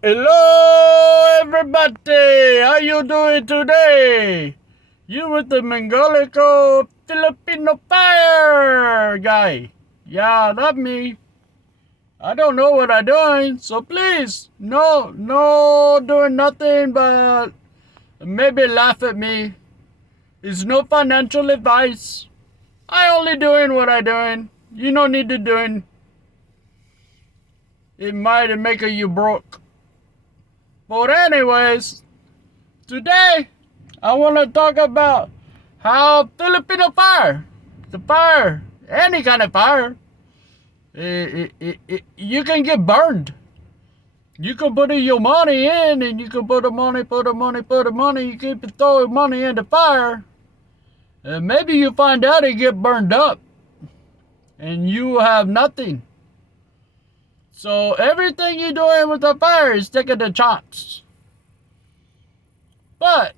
Hello, everybody. How you doing today? You with the Mongolico Filipino fire guy? Yeah, that me. I don't know what I'm doing, so please, no doing nothing but maybe laugh at me. It's no financial advice. I only doing what I doing. You don't need to doing. It might make you broke. But anyways, today I want to talk about how Filipino fire, the fire, any kind of fire, you can get burned. You can put your money in, and you can put the money. You keep throwing money in the fire, and maybe you find out it get burned up, and you have nothing. So everything you're doing with the fire is taking a chance. But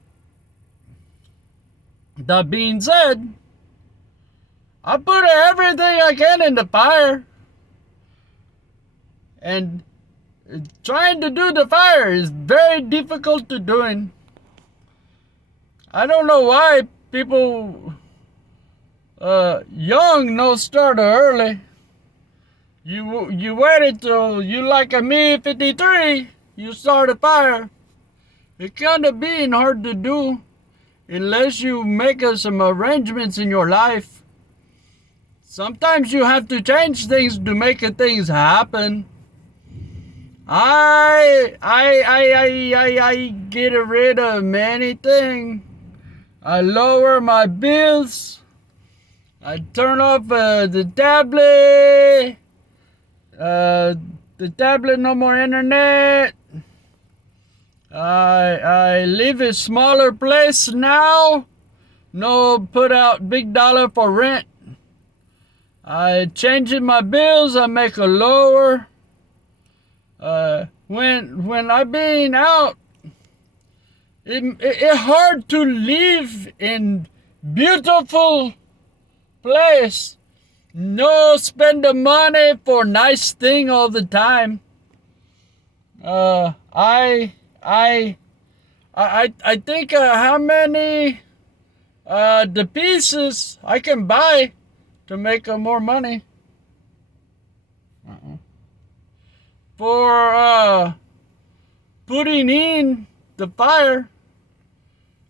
that being said, I put everything I can in the fire, and trying to do the fire is very difficult to doing. I don't know why people young no start early. You waited till you like a me 53. You start a fire. It kind of being hard to do unless you make some arrangements in your life. Sometimes you have to change things to make things happen. I get rid of many things. I lower my bills. I turn off the tablet. The tablet, no more internet. I live a smaller place now. No put out big dollar for rent. I changing my bills. I make a lower. When I been out, it hard to live in beautiful place. No spend the money for nice thing all the time. I think how many the pieces I can buy to make more money. For putting in the fire.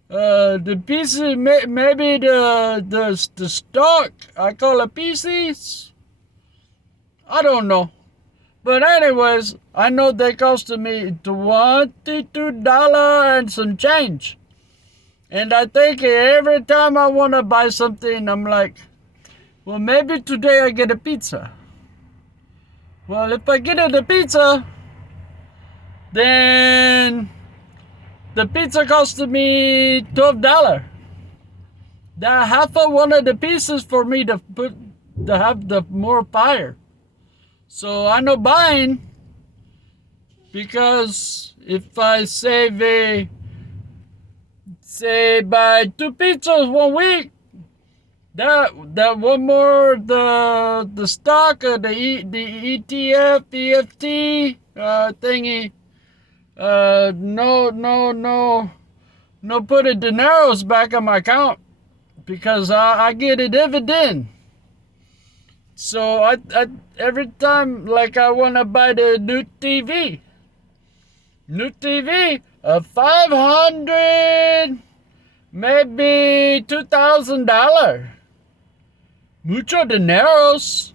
The pieces, maybe the stock, I call it pieces. I don't know. But anyways, I know they costed me $22 and some change. And I think every time I want to buy something, I'm like, well, maybe today I get a pizza. Well, if I get a pizza, then the pizza costed me $12. That half of one of the pieces for me to have the more fire. So I'm not buying, because if I say buy two pizzas 1 week, that one more the stock of the ETF EFT thingy. No put a dineros back on my account, because I get a dividend. So I every time, like, I want to buy the new TV, of 500, maybe $2,000, mucho dineros.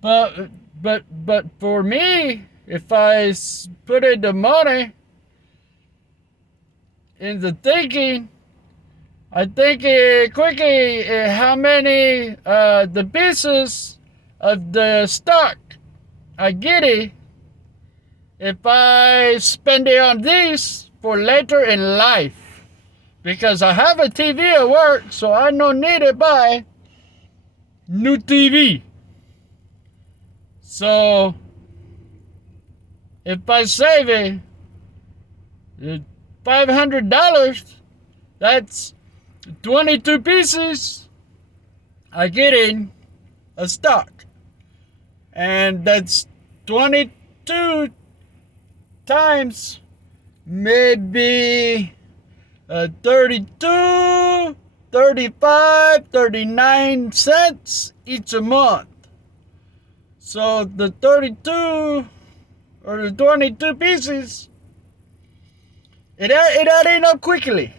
But for me, if I put in the money in the thinking, I think quickly how many the pieces of the stock I get it if I spend it on these for later in life, because I have a TV at work, so I don't need to buy new TV. So if I save it $500, that's 22 pieces I get in a stock. And that's 22 times maybe 32, 35, 39 cents each a month. So the 32 or the 22 pieces, it adding up quickly.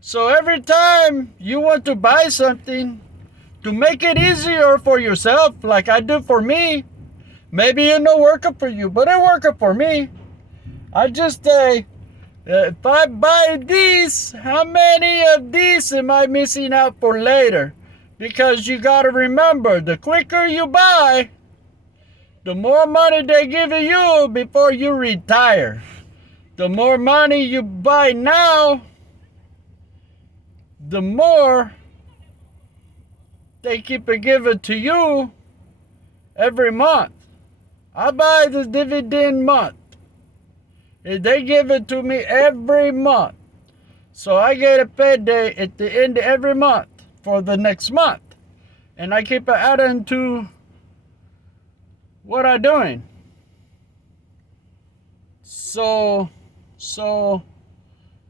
So every time you want to buy something, to make it easier for yourself, like I do for me, maybe it don't work up for you, but it work up for me. I just say, if I buy these, how many of these am I missing out for later? Because you gotta remember, the quicker you buy, the more money they give you before you retire. The more money you buy now, the more they keep giving to you every month. I buy the dividend month. They give it to me every month. So I get a payday at the end of every month for the next month. And I keep adding to what I'm doing. So,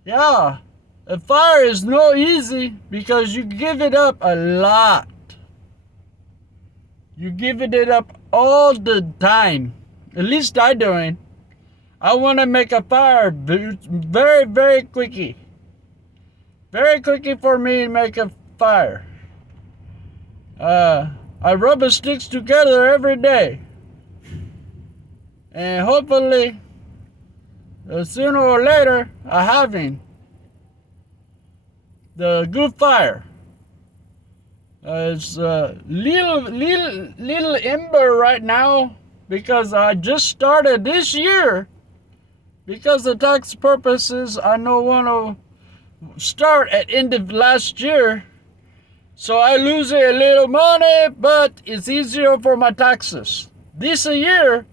yeah. A fire is no easy because you give it up a lot. You giving it up all the time. At least I'm doing. I want to make a fire very, very quickly. Very quickly for me to make a fire. I rub the sticks together every day. And hopefully, sooner or later, I having the good fire. It's little ember right now because I just started this year. Because of tax purposes, I don't want to start at end of last year. So I lose a little money, but it's easier for my taxes. This year,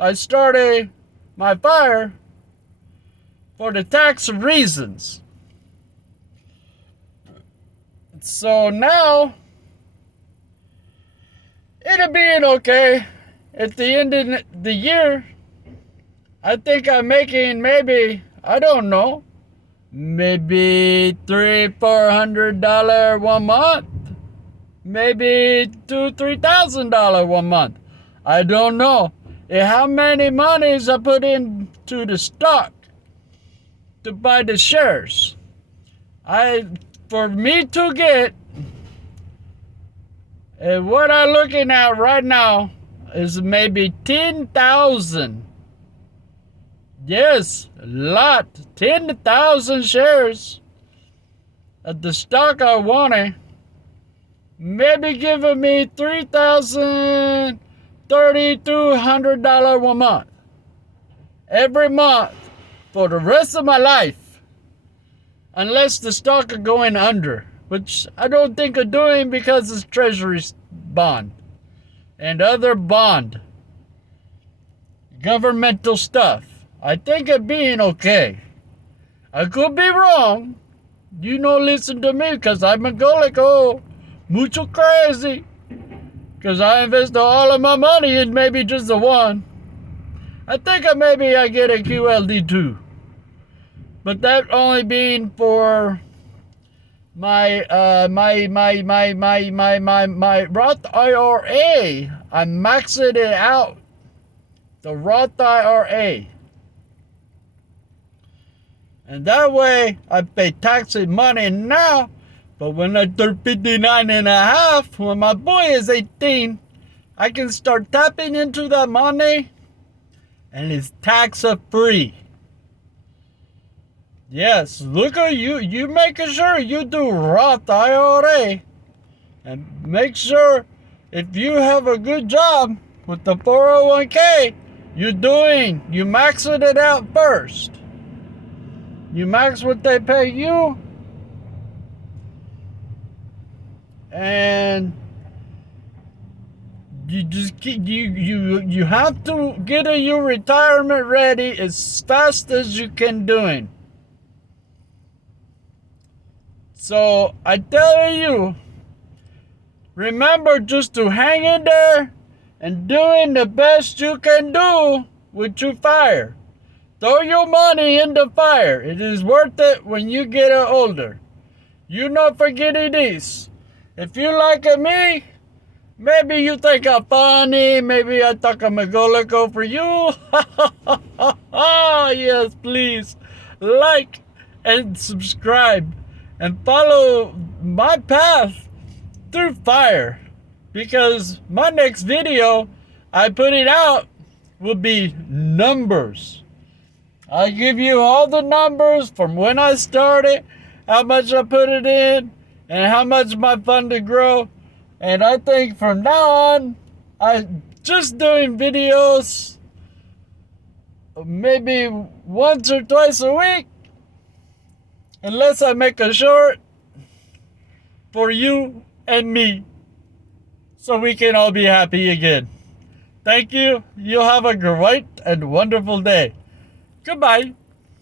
I started my fire for the tax reasons. So now, it'll be okay. At the end of the year, I think I'm making maybe, I don't know, maybe $300-400 1 month. Maybe $2,000-3,000 1 month. I don't know. And how many monies I put into the stock to buy the shares. For me to get, what I'm looking at right now is maybe 10,000. Yes, a lot. 10,000 shares of the stock I wanted. Maybe giving me $3,000, $3,200 1 month. Every month for the rest of my life. Unless the stock are going under, which I don't think of doing because it's treasury bond and other bond, governmental stuff. I think of being okay. I could be wrong. You don't listen to me because I'm a golico, mucho crazy. Because I invest all of my money in maybe just the one. I think maybe I get a QLD too. But that only being for my Roth IRA. I maxed it out. The Roth IRA. And that way I pay taxes money now. But when I turn 59 and a half, when my boy is 18, I can start tapping into that money and it's tax free. Yes, look at you. You making sure you do Roth IRA. And make sure if you have a good job with the 401k, you maxing it out first. You max what they pay you. And you just you have to get your retirement ready as fast as you can doing. So I tell you, remember just to hang in there and doing the best you can do with your fire. Throw your money in the fire. It is worth it when you get older. You not forgetting this. If you like me, maybe you think I'm funny. Maybe I think I'm a go for you. Yes, please like and subscribe and follow my path through fire. Because my next video, I put it out, will be numbers. I give you all the numbers from when I started, how much I put it in, and how much my fund to grow. And I think from now on, I'm just doing videos maybe once or twice a week, unless I make a short for you and me, so we can all be happy again. Thank you. You have a great and wonderful day. Goodbye.